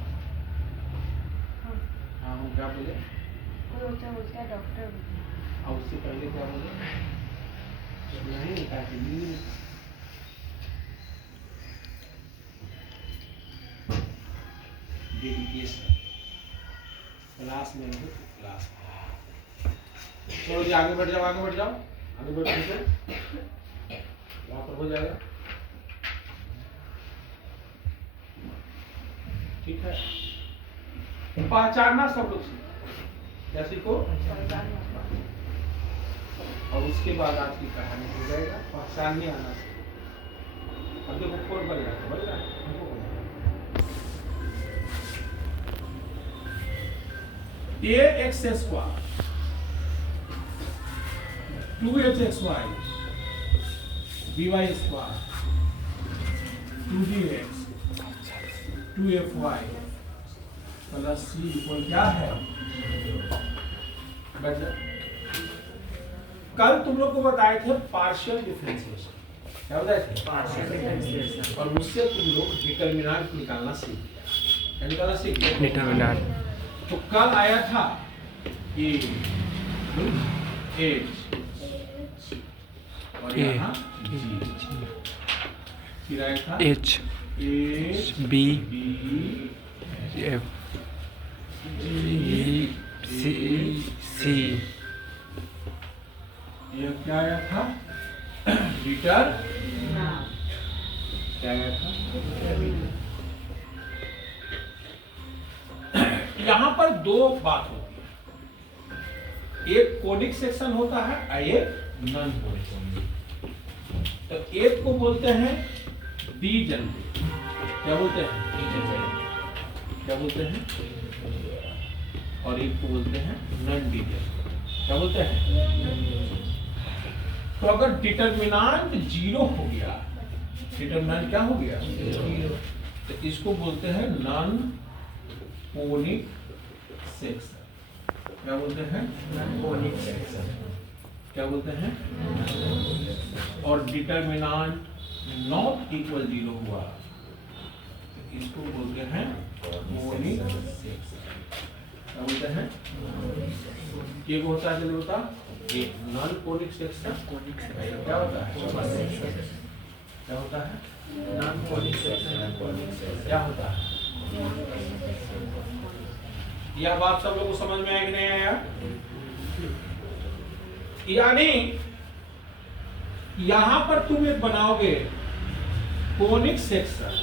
हाँ, हम क्या बोले? बोलता डॉक्टर, और उससे पहले क्या बोले? नहीं कहा कि डेडिकेशन। क्लास में हो तो क्लास में चलो जी, आगे बढ़ जाओ, आगे बढ़ जाओ, आगे बढ़ जाओ, वहां पर हो जाएगा, ठीक है। पहचानना सब लोग सीखो, क्या सीखो? और उसके बाद आज की कहानी हो जाएगा, पहचानने आना सीखो। अब देखो कौन बढ़ रहा है, बढ़ रहा है। ये x square 2hxy by square 2dx 2fy plus c equal क्या है? कल तुम लोग को बताए थे पार्शियल डिफरेंशिएशन। क्या बताए थे? Partial differentiation. और उससे तुम लोग डिटरमिनेंट निकालना सीख लिया। क्या निकालना सीख लिया? डिटरमिनेंट। तो कल आया था ये h और यहाँ g, फिर आया था H h B b F E C ये क्या आया था? डिटर क्या आया था? यहाँ पर दो बात होती है, एक कोनिक सेक्शन होता है और एक नॉन कोनिक। तो एक को बोलते हैं डीजेनरेट। क्या बोलते हैं? क्या बोलते हैं? और एक को बोलते हैं नॉन डीजेनरेट। क्या बोलते हैं? तो अगर डिटरमिनेंट जीरो हो गया, डिटरमिनेंट क्या हो गया? तो इसको बोलते हैं नॉन कोनिक सेक्शन। क्या बोलते हैं? Conic section. क्या बोलते हैं? और डिटरमिनेंट नॉट इक्वल जीरो हुआ तो इसको बोलते हैं कोनिक सेक्शन। क्या बोलते हैं? एक होता है, चलिए बता, एक नॉन कोनिक सेक्शन। कोनिक क्या होता है? क्या होता है? Non conic section. क्या होता है? यह बात सब लोगों को समझ में आया कि नहीं आया? यानी यहां पर तुम एक बनाओगे कोनिक सेक्शन।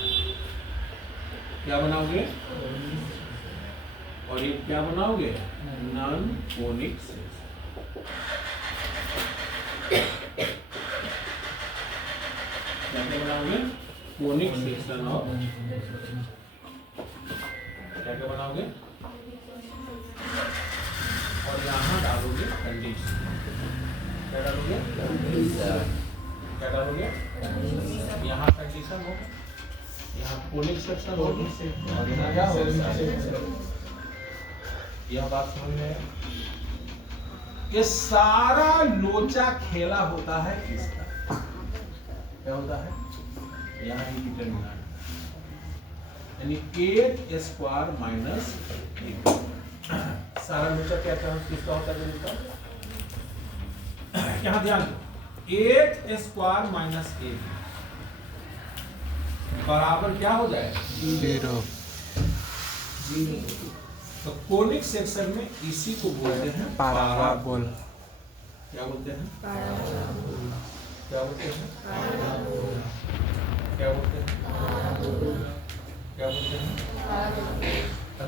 क्या बनाओगे? और ये क्या बनाओगे? Non conic section. क्या बनाओगे? Conic section. और क्या बनाओगे? और यहाँ डालोगे कंडीशन। क्या डालोगे? क्या डालोगे? यहाँ कंडीशन होगा, यहाँ कोनिक सेक्शन होगी और यहाँ क्या होगा? यह बात समझ में आया? ये सारा लोचा खेला होता है इसका। क्या होता है? यहाँ ही डिटरमिनेंट यानी 8 स्क्वायर माइनस सारा लोचा क्या किसका होता है? यहाँ ध्यान दो, 8 स्क्वायर माइनस ए बराबर क्या हो जाए? 0। तो कोनिक सेक्शन में इसी को बोलते हैं पैराबोल। क्या बोलते हैं? क्या बोलते हैं? क्या बोलते हैं? क्या बोलते हैं?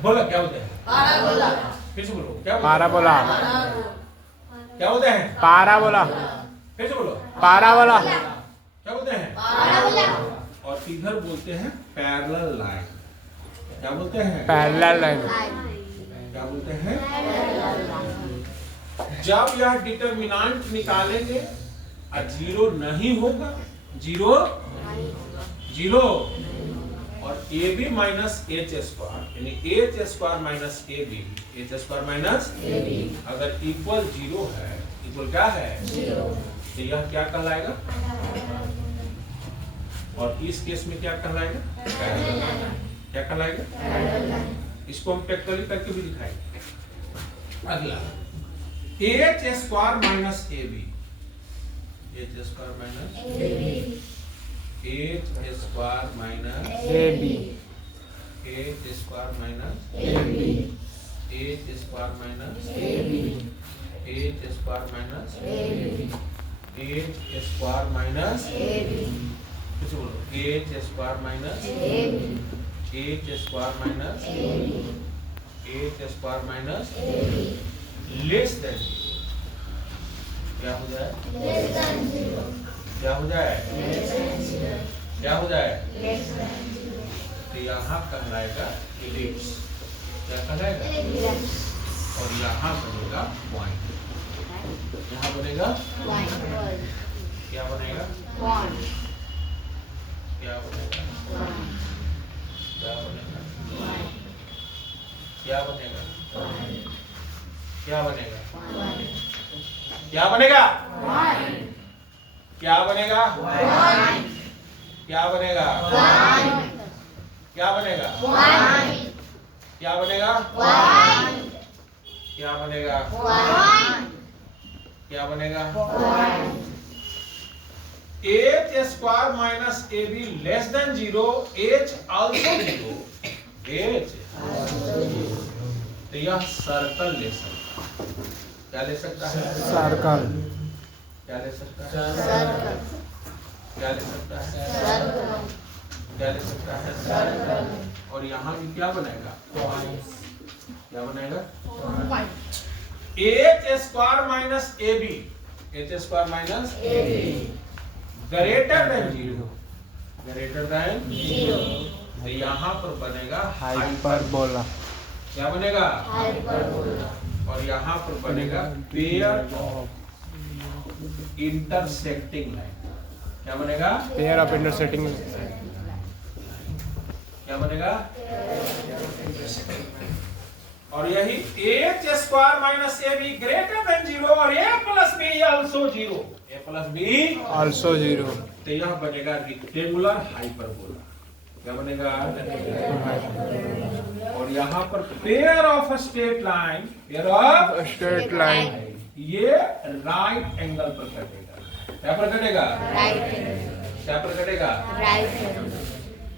बोलो क्या बोलते हैं? फिर से बोलो क्या बोलते हैं? पैराबोला। क्या बोलते हैं? पैराबोला। फिर से बोलो पैराबोला। क्या बोलते हैं? और इधर बोलते हैं पैरेलल लाइन। क्या बोलते हैं? Parallel line. क्या बोलते हैं? जब यह डिटरमिनेंट निकालेंगे और जीरो नहीं होगा, जीरो जीरो और A B minus H square यानी H square minus A B, H square minus अगर इक्वल जीरो है, इक्वल क्या है? तो यह क्या कहलाएगा? और इस केस में क्या कहलाएगा? क्या कहलाएगा? इसको हम प्रैक्टिकली करके भी दिखाएंगे। अगला h square minus A B, H square minus H square minus AB h square minus AB h square minus AB h square minus H square minus कुछ बोलो, h square minus H square minus H square minus less than क्या हो जाए? क्या हो जाए? क्या हो जाए? तो यहाँ कहलाएगा इलिप्स। क्या कहलाएगा? और यहाँ बनेगा पॉइंट। यहाँ बनेगा One. क्या बनेगा One. क्या बनेगा One. क्या बनेगा One. क्या बनेगा क्या बनेगा One. क्या बनेगा One. क्या बनेगा One. क्या बनेगा One. क्या बनेगा One. क्या बनेगा One. क्या बनेगा One. क्या बनेगा One. h square minus ab less than 0 h also 0 h तो यह सर्कल ले सकता है क्या ले सकता है सर्कल क्या ले सकता है Circle. क्या ले सकता है Circle. क्या ले सकता है Circle. और यहाँ भी क्या बनेगा क्या बनेगा h square minus ab h square minus greater than 0 greater than तो यहाँ पर बनेगा हाइपरबोला क्या बनेगा Hyperbola. और यहाँ पर बनेगा पेयर ऑफ इंटरसेक्टिंग लाइन क्या बनेगा पेयर ऑफ इंटरसेक्टिंग क्या बनेगा और यही h स्क्वायर माइनस ए बी ग्रेटर देन 0 और a plus b also 0 a plus b also 0 तो यह बनेगा रेक्टेंगुलर हाइपरबोला क्या बनेगा और यहाँ पर pair of straight line pair of straight line ये राइट एंगल पर कटेगा क्या पर कटेगा Right angle. क्या पर कटेगा Right angle.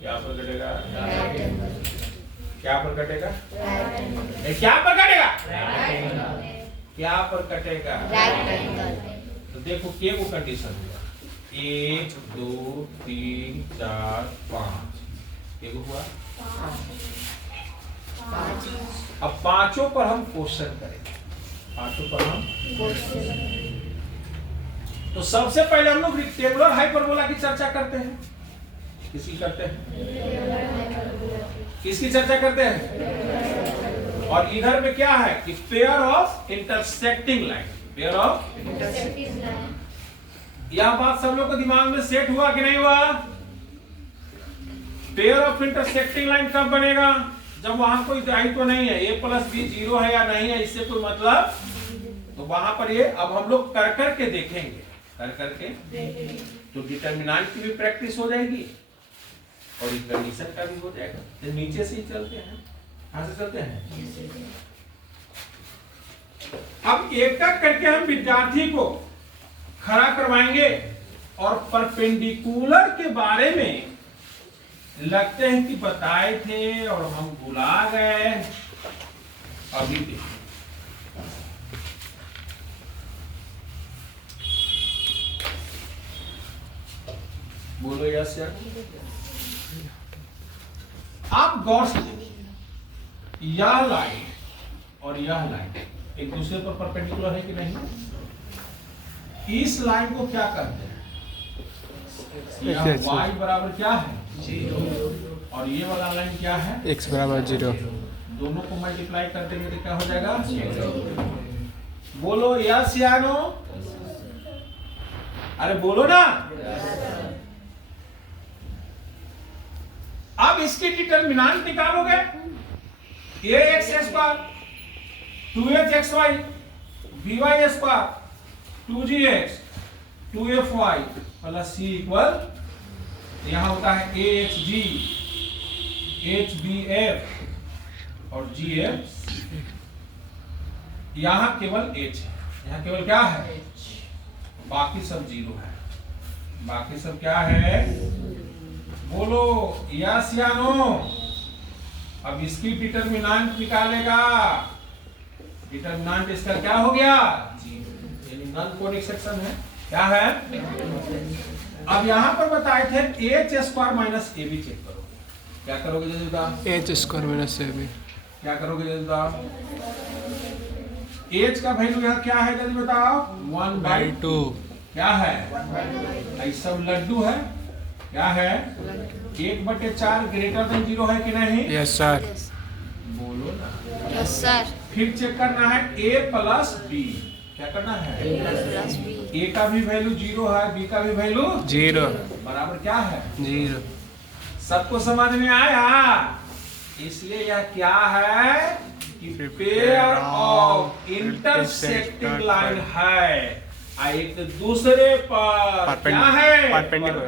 क्या पर कटेगा Right angle. क्या पर कटेगा Right angle. नहीं, क्या पर कटेगा क्या पर कटेगा Right angle. तो देखो के को कंडीशन हुआ 1 2 3 4 5 के को हुआ अब पांचों पर हम क्वेश्चन करेंगे पांचों पर हम तो सबसे पहले हम लोग रेक्टेंगुलर हाइपरबोला की चर्चा करते हैं किसकी करते हैं किसकी चर्चा करते हैं और इधर में क्या है कि pair of intersecting line pair of यह बात सब लोग को दिमाग में सेट हुआ कि नहीं हुआ पेयर ऑफ इंटरसेक्टिंग लाइन कब बनेगा जब वहां कोई दायित्व तो नहीं है a प्लस बी 0 है या नहीं है इससे कोई मतलब तो वहां पर ये अब हम लोग कर करके देखेंगे कर करके तो डिटरमिनेंट की भी प्रैक्टिस हो जाएगी और इस कंडीशन का भी हो जाएगा तो नीचे से ही चलते हैं कहां से चलते हैं अब एक एक करके हम विद्यार्थी को खड़ा करवाएंगे और परपेंडिकुलर के बारे में लगते हैं कि बताए थे और हम भुला गए अभी देखिए बोलो यस सर आप गौर से देखिए यह लाइन और यह लाइन एक दूसरे पर परपेंडिकुलर है कि नहीं इस लाइन को क्या कहते हैं यह y बराबर क्या है 0 और ये वाला लाइन क्या है x बराबर 0 दोनों को मल्टीप्लाई कर देंगे तो क्या हो जाएगा बोलो यस या नो अरे बोलो ना अब इसकी डिटरमिनेंट निकालोगे ax square 2hxy by square 2gx 2fy plus c equal यहां होता है ahg hbf और gf यहां केवल h है यहां केवल क्या है बाकी सब 0 है बाकी सब क्या है बोलो यस या नो अब इसकी डिटरमिनेंट निकालेगा डिटरमिनेंट इसका क्या हो गया यानी नॉन कोनिक सेक्शन है क्या है अब यहां पर बताए थे h square minus ab check करो क्या करोगे जल्दी h स्क्वायर माइनस ab क्या करोगे जल्दी बताओ h का वैल्यू यहां क्या है जल्दी बताओ 1/2 क्या है ये सब लड्डू है क्या है 1/4 ग्रेटर देन 0 है कि नहीं यस सर बोलो ना Yes, sir. फिर चेक करना है a प्लस b क्या करना है? प्लस बी ए का भी वैल्यू 0 है, बी का भी वैल्यू 0 बराबर क्या है? 0 सबको समझ में आया? इसलिए यह क्या है कि पेयर ऑफ इंटरसेक्टिंग लाइन है, एक दूसरे पर क्या है? परपेंडिकुलर।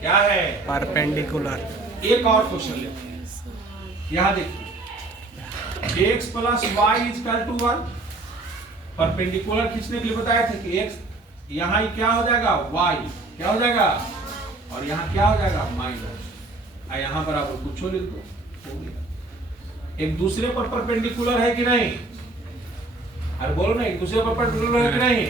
क्या है? परपेंडिकुलर। एक और क्वेश्चन लेते हैं, यहां देखिए x plus y is equal to 1। Perpendicular खींचने के लिए बताए थे कि x यहाँ क्या हो जाएगा? y क्या हो जाएगा? और यहाँ क्या हो जाएगा? माइनस। यहाँ बराबर कुछ लिख दो, हो गया। एक दूसरे पर परपेंडिकुलर है कि नहीं? अरे बोलो ना, एक दूसरे पर परपेंडिकुलर है कि नहीं?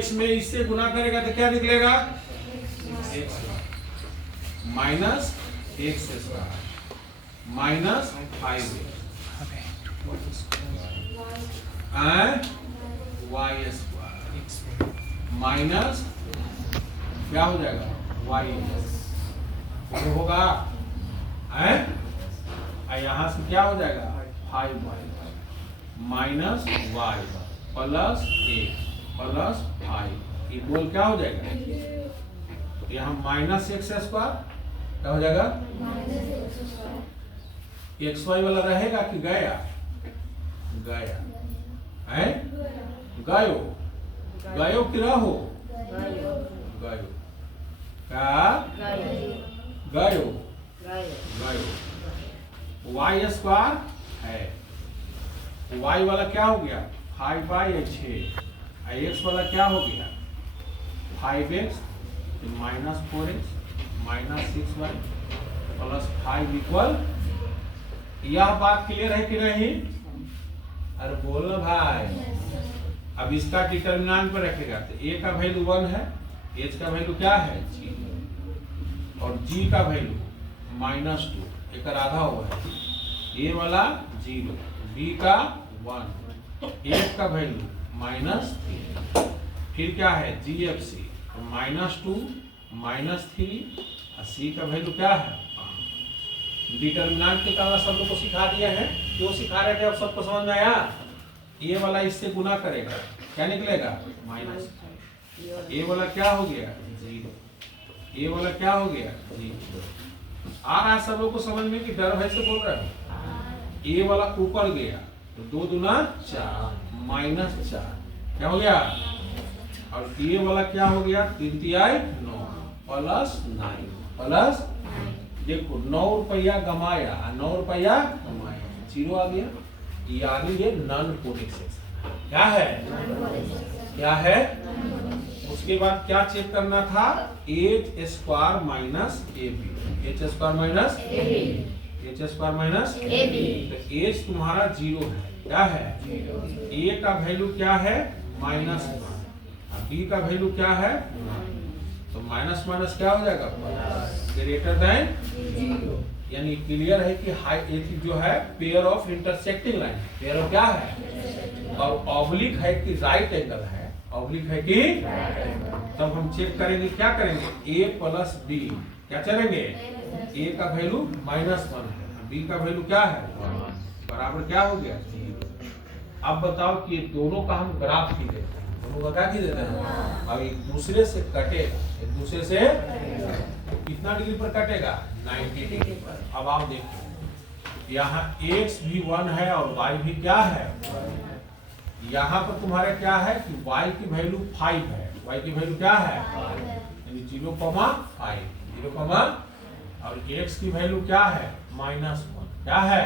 x में इससे गुना करेगा तो क्या निकलेगा? x minus x square minus 5x and y square minus क्या हो जाएगा? वाई होगा। यहाँ से क्या हो जाएगा? 5y माइनस वाई प्लस ए प्लस 5 इक्वल क्या हो जाएगा? तो यहाँ माइनस एक्स स्क्वायर क्या हो जाएगा? एक्स वाई वाला रहेगा कि गया? गया है? गयो गयो कि रहो? गयो क्या? गयो गयो। वाई स्क्वायर है, वाई वाला क्या हो गया? 5/6। एक्स वाला क्या हो गया? 5x minus 4x minus 6y plus 5 equal. यह बात क्लियर है कि नहीं? अरे बोलो भाई। अब इसका डिटरमिनेंट पर रखेगा तो a का वैल्यू 1 है, h का वैल्यू क्या है? 0 और g का वैल्यू -2 एक आधा हुआ है। a वाला 0, b का 1, f का वैल्यू -3, फिर क्या है? GFC -2 -3 और C का वैल्यू क्या है? डिटरमिनेंट के कारण सब लोग को सिखा दिया है। क्यों सिखा रहे थे? अब सबको समझ में आया? ए वाला इससे गुना करेगा क्या निकलेगा? माइनस। ए वाला क्या हो गया? 0। ए वाला क्या हो गया? 0। आ रहा सब लोग को समझ में कि डर भय से बोल रहे हो? ए वाला ऊपर गया तो 2 दूना 4 -4 क्या हो गया? और ए वाला क्या हो गया? 3 तिहाई 9 प्लस 9 प्लस देखो 9 रुपया गमाया, 9 रुपया कमाया, 0 आ गया। यानी ये नॉन कोनिक सेक्शन क्या है? क्या है? उसके बाद क्या चेक करना था? H square minus A B, H square minus H square minus तो एच तुम्हारा 0 है, क्या है? ए का वैल्यू क्या है? -1, बी का वैल्यू क्या है? तो माइनस माइनस क्या हो जाएगा? Greater than 0। यानी क्लियर है कि हाई जो है pair of intersecting line, pair of क्या है? और ऑब्लिक है कि राइट एंगल है, ऑब्लिक है कि तब हम चेक करेंगे, क्या करेंगे? a प्लस बी क्या चलेंगे? a का वैल्यू -1 है, b का वैल्यू क्या है? बराबर क्या हो गया? 0। अब बताओ कि दोनों का हम ग्राफ खींच देते हैं, दोनों का क्या खींच देते हैं? अब एक दूसरे से कटेगा, एक दूसरे से कितना डिग्री पर कटेगा? 90 डिग्री पर। अब आप देखो यहाँ x भी 1 है और y भी क्या है? यहाँ पर तुम्हारे क्या है कि y की वैल्यू 5 है, y की वैल्यू क्या है? यानी 0,5 0, और x की वैल्यू क्या है? -1 क्या है?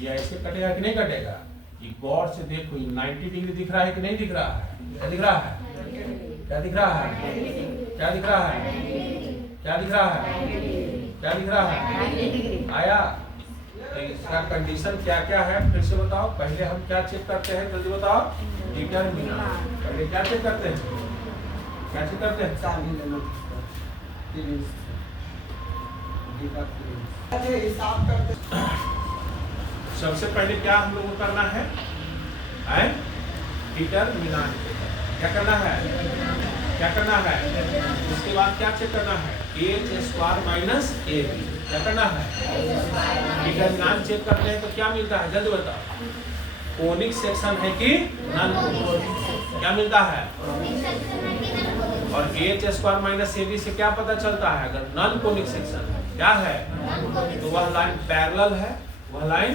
ये ऐसे कटेगा कि नहीं कटेगा? ये गौर से देखो, ये 90 डिग्री दिख रहा है कि नहीं दिख रहा है? क्या दिख रहा है? क्या दिख रहा है? क्या दिख रहा है? क्या दिख रहा है? क्या दिख रहा है? आया? इसका कंडीशन क्या क्या है फिर से बताओ। पहले हम क्या चेक करते हैं, जल्दी बताओ। डिटरमिनेंट। पहले क्या चेक करते हैं? क्या चेक करते हैं? सबसे पहले क्या हम लोग को करना है? डिटरमिनेंट। क्या करना है? क्या करना है? उसके बाद क्या चेक करना है? एच स्क्वायर माइनस ए बी। क्या करना है? डिटरमिनेंट चेक करते हैं तो क्या मिलता है? जल्दी बताओ। कोनिक सेक्शन है कि नॉन कोनिक? क्या मिलता है? और एच स्क्वायर माइनस ए बी से क्या पता चलता है? अगर नॉन कोनिक सेक्शन है क्या है? तो वह लाइन पैरेलल है, वह लाइन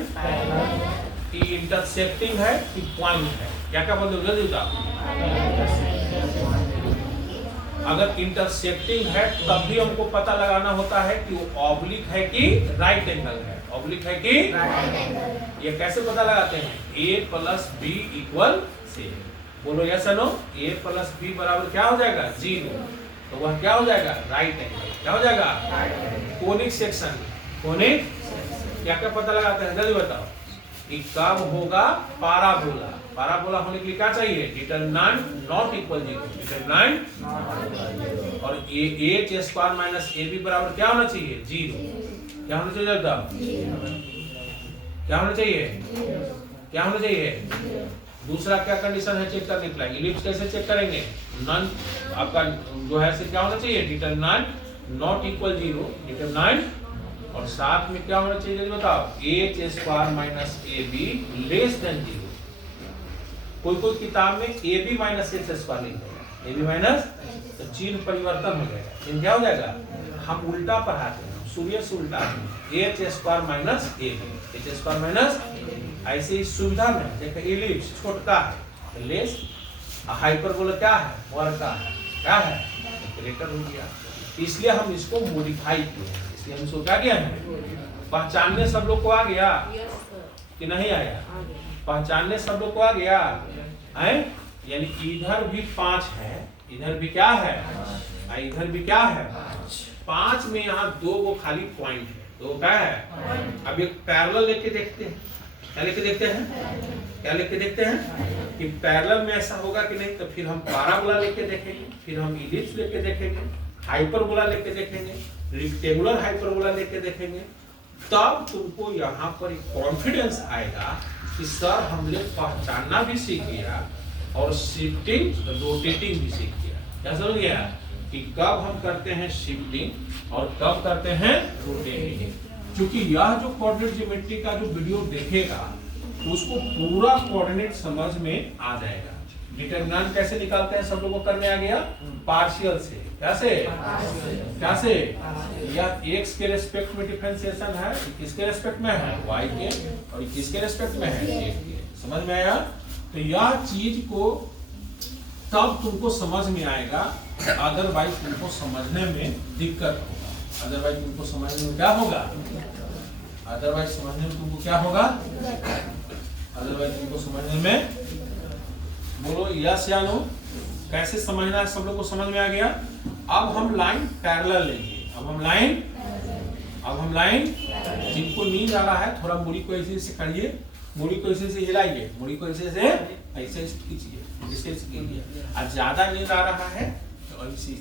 इंटरसेक्टिंग है कि पॉइंट है? क्या क्या बोलते हो? जल्दी बताओ। अगर इंटरसेक्टिंग है तब भी हमको पता लगाना होता है कि वो ऑब्लिक है कि राइट एंगल है। ऑब्लिक है कि ये कैसे पता लगाते हैं? a plus B equal C. बोलो yes no. a plus B बराबर क्या हो जाएगा? 0। तो वह क्या हो जाएगा? Right angle. क्या हो जाएगा? Conic section. कोनिक क्या क्या पता लगाते हैं? जल्दी बताओ। कि कब होगा? पाराबोला। पाराबोला होने के लिए क्या चाहिए? Determinant not equal 0। डिटरमिनेंट और एच स्क्वायर माइनस ए बी बराबर क्या होना चाहिए? 0। क्या होना चाहिए? क्या होना चाहिए? क्या होना चाहिए? दूसरा क्या कंडीशन है चेक करने के लिए? इलिप्स कैसे चेक करेंगे? नॉन आपका जो है से क्या होना चाहिए? Determinant not equal 0। डिटरमिनेंट और साथ में क्या होना चाहिए? बताओ। एच स्क्वायर माइनस ए बी लेस देन 0। कोई कोई किताब में a B minus H square लिख देगा। ए बी माइनस तो चिन्ह परिवर्तन हो जाएगा। चिन्ह क्या हो जाएगा? हम उल्टा पढ़ाते हैं, सूर्य से उल्टा। H square minus A B. H square minus ऐसे ही सुविधा में देखो इलिप्स छोटा है, लेस हाइपरबोला क्या है? वर्गा है। क्या है? ग्रेटर हो गया। इसलिए हम इसको मॉडिफाई किए। इसलिए हम सोचा क्या है? पहचानने सब लोग को आ गया कि नहीं आया? पहचानने सब लोग को आ गया है? यानी इधर भी 5 है, इधर भी क्या है? इधर भी क्या है? 5 में यहाँ 2 को खाली पॉइंट है। तो क्या है? अब एक पैरेलल लेके देखते हैं। क्या लेके देखते हैं? क्या लेके देखते हैं? कि पैरेलल में ऐसा होगा कि नहीं। तो फिर हम पाराबोला लेके देखेंगे, फिर हम इलिप्स लेके देखेंगे, हाइपरबोला लेके देखेंगे, रेक्टेंगुलर हाइपरबोला लेके देखेंगे। तब तुमको यहाँ पर एक कॉन्फिडेंस आएगा कि सर हमने पहचानना भी सीख गया और शिफ्टिंग रोटेटिंग भी सीख गया। क्या समझ गया? कि कब हम करते हैं शिफ्टिंग और कब करते हैं रोटेटिंग। क्योंकि यह जो कोऑर्डिनेट ज्योमेट्री का जो वीडियो देखेगा उसको पूरा कोऑर्डिनेट समझ में आ जाएगा। डिटरमिनेंट कैसे निकालते हैं सब लोगों को करने आ गया? पार्शियल से। कैसे? कैसे? यह x के रेस्पेक्ट में डिफरेंशिएशन है, किसके रेस्पेक्ट में है? y के, और किसके रेस्पेक्ट में है? z के। समझ में आया? तो यह चीज को तब तुमको समझ में आएगा, अदरवाइज तुमको समझने में दिक्कत होगा। अदरवाइज तुमको समझने में क्या होगा? अदरवाइज समझने में तुमको क्या होगा? अदरवाइज तुमको समझने में, बोलो यस या नो। कैसे समझना है सब लोग को समझ में आ गया। अब हम लाइन पैरेलल लेंगे। अब हम लाइन जिनको नींद आ रहा है थोड़ा मुड़ी को ऐसे से करिए, मुड़ी को ऐसे से हिलाइए, मुड़ी को ऐसे से ऐसे खींचिए, ऐसे से कीजिए। और ज्यादा नींद आ रहा है तो ऐसे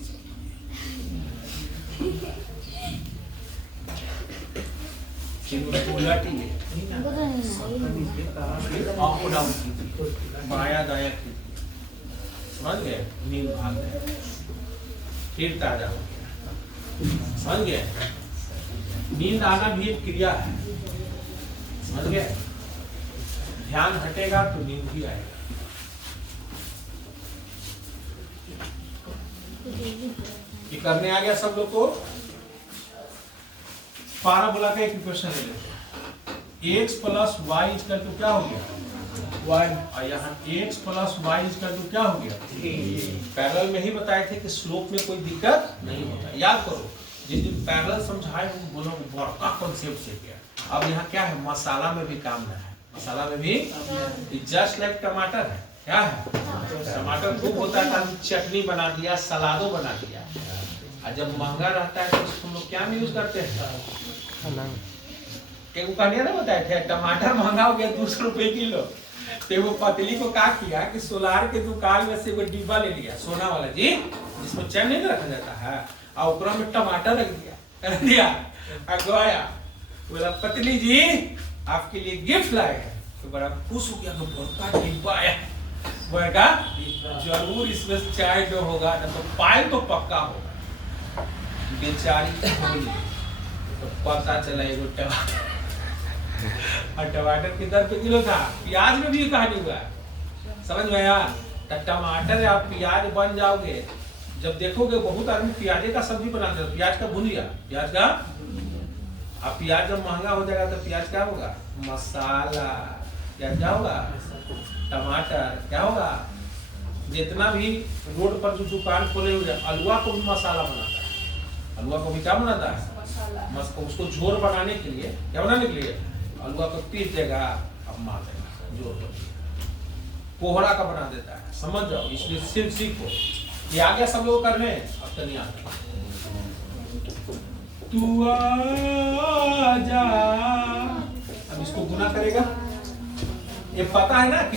उलटिए, अप डाउन कीजिए, बाया दाया कीजिए। समझ गए? नींद भाग गए, फिर ताजा हो गया। समझ गए? नींद आना भी एक क्रिया है। समझ गए? ध्यान हटेगा तो नींद भी आएगा। ये करने आ गया सब लोग को। पाराबोला का एक इक्वेशन ले लेते हैं। x plus y equal to क्या हो गया? 1। और यहाँ x plus y equal to क्या हो गया? 3। पैरेलल में ही बताए थे कि स्लोप में कोई दिक्कत नहीं होता। याद करो, जिस दिन पैरेलल समझाए वो बोलो बड़का कॉन्सेप्ट से किया। अब यहाँ क्या है? मसाला में भी काम है। मसाला में भी जस्ट लाइक टमाटर है। क्या है? टमाटर खूब होता है, चटनी बना दिया, सलादो बना दिया। और जब महंगा रहता है तो तुम लोग क्या में यूज करते हैं? एक कहानी ना बताए थे, टमाटर महंगा हो गया 200 रुपए किलो। तो वो पतली को क्या किया कि सोलार के दुकान में से वो डिब्बा ले लिया, सोना वाला जी, जिसमें चैन नहीं रखा जाता है, और ऊपर में टमाटर रख दिया, गया। बोला पतली जी आपके लिए गिफ्ट लाए हैं। तो बड़ा खुश हो गया, तो बड़का डिब्बा आया। वह का जरूर इसमें चाय जो होगा ना तो पायल तो पक्का होगा। बेचारी होली तो पता चला एगो टमाटर और टमाटर कितना रुपए किलो था। प्याज में भी ये कहानी हुआ है, समझ में आया। तो टमाटर या प्याज बन जाओगे, जब देखोगे बहुत आदमी प्याजे का सब्जी बनाते हैं, प्याज का भुनिया, प्याज का। अब प्याज जब महंगा हो जाएगा तो प्याज क्या होगा, मसाला। प्याज क्या होगा, टमाटर क्या होगा। जितना भी रोड पर जो दुकान खोले हुए अलुआ को भी मसाला बनाता है, अलुआ को भी क्या बनाता है, उसको झोर बनाने के लिए, क्या बनाने के लिए, अलुआ को पीस देगा, अब मार देगा जोर पर, कोहड़ा का बना देता है, समझ जाओ। इसलिए सिर्फ सीखो, ये आ गया सब लोग करने। अब तो नहीं आता। तू आजा, अब इसको गुना करेगा। ये पता है ना कि